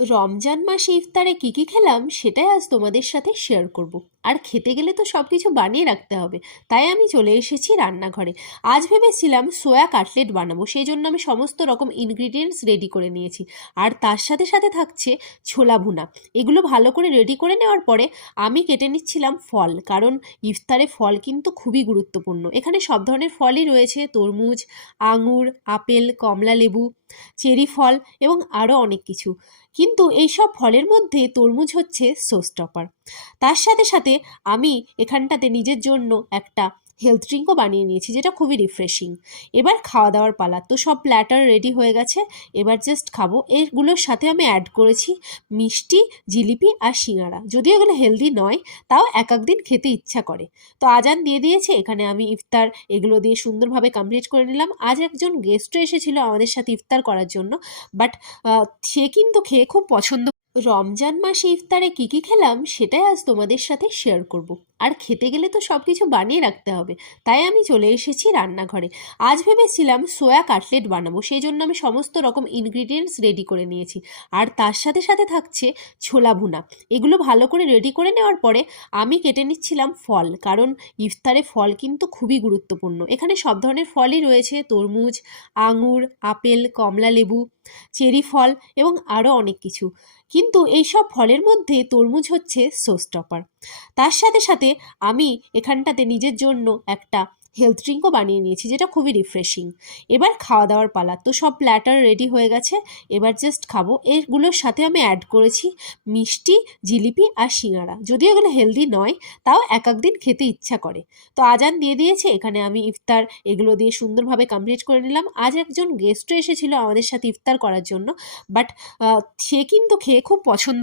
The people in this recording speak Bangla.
রমজান মাসে ইফতারে কি কি খেলাম সেটাই আজ তোমাদের সাথে শেয়ার করব। আর খেতে গেলে তো সব কিছু বানিয়ে রাখতে হবে, তাই আমি চলে এসেছি রান্নাঘরে। আজ ভেবেছিলাম সোয়া কাটলেট বানাবো, সেই জন্য আমি সমস্ত রকম ইনগ্রিডিয়েন্টস রেডি করে নিয়েছি। আর তার সাথে সাথে থাকছে ছোলা ভুনা। এগুলো ভালো করে রেডি করে নেওয়ার পরে আমি কেটে নিচ্ছিলাম ফল, কারণ ইফতারে ফল কিন্তু খুবই গুরুত্বপূর্ণ। এখানে সব ধরনের ফলই রয়েছে: তরমুজ, আঙুর, আপেল, কমলা লেবু, চেরি ফল এবং আরও অনেক কিছু। কিন্তু এইসব ফলের মধ্যে তরমুজ হচ্ছে শোস্টপার। তার সাথে সাথে আমি এখানটাতে নিজের জন্য একটা হেলথ ড্রিঙ্কও বানিয়ে নিয়েছি, যেটা খুবই রিফ্রেশিং। এবার খাওয়া দাওয়ার পালা। তো সব প্ল্যাটার রেডি হয়ে গেছে, এবার জাস্ট খাবো। এগুলোর সাথে আমি অ্যাড করেছি মিষ্টি, জিলিপি আর সিঙ্গারা। যদিও এগুলো হেলদি নয়, তাও এক এক দিন খেতে ইচ্ছা করে। তো আজান দিয়ে দিয়েছে, এখানে আমি ইফতার এগুলো দিয়ে সুন্দরভাবে কমপ্লিট করে নিলাম। আজ একজন গেস্টও এসেছিল আমাদের সাথে ইফতার করার জন্য, বাট সে কিন্তু খেয়ে খুব পছন্দ। রমজান মাসে ইফতারে কি কি খেলাম সেটাই আজ তোমাদের সাথে শেয়ার করব। আর খেতে গেলে তো সব কিছু বানিয়ে রাখতে হবে, তাই আমি চলে এসেছি রান্নাঘরে। আজ ভেবেছিলাম সোয়া কাটলেট বানাবো, সেই জন্য আমি সমস্ত রকম ইনগ্রিডিয়েন্টস রেডি করে নিয়েছি। আর তার সাথে সাথে থাকছে ছোলা ভুনা। এগুলো ভালো করে রেডি করে নেওয়ার পরে আমি কেটে নিচ্ছিলাম ফল, কারণ ইফতারে ফল কিন্তু খুবই গুরুত্বপূর্ণ। এখানে সব ধরনের ফলই রয়েছে: তরমুজ, আঙুর, আপেল, কমলা লেবু, চেরি ফল এবং আরও অনেক কিছু। কিন্তু এইসব ফলের মধ্যে তরমুজ হচ্ছে শোস্টপার। তার সাথে সাথে আমি এখানটাতে নিজের জন্য একটা হেলথ ড্রিঙ্কও বানিয়ে নিয়েছি, যেটা খুবই রিফ্রেশিং। এবার খাওয়া দাওয়ার পালা। তো সব প্ল্যাটার রেডি হয়ে গেছে, এবার জাস্ট খাবো। এগুলোর সাথে আমি অ্যাড করেছি মিষ্টি, জিলিপি আর সিঙ্গারা। যদিও এগুলো হেলদি নয়, তাও এক এক দিন খেতে ইচ্ছা করে। তো আজান দিয়ে দিয়েছে, এখানে আমি ইফতার এগুলো দিয়ে সুন্দরভাবে কমপ্লিট করে নিলাম। আজ একজন গেস্টও এসেছিল আমাদের সাথে ইফতার করার জন্য, বাট সে কিন্তু খেয়ে খুব পছন্দ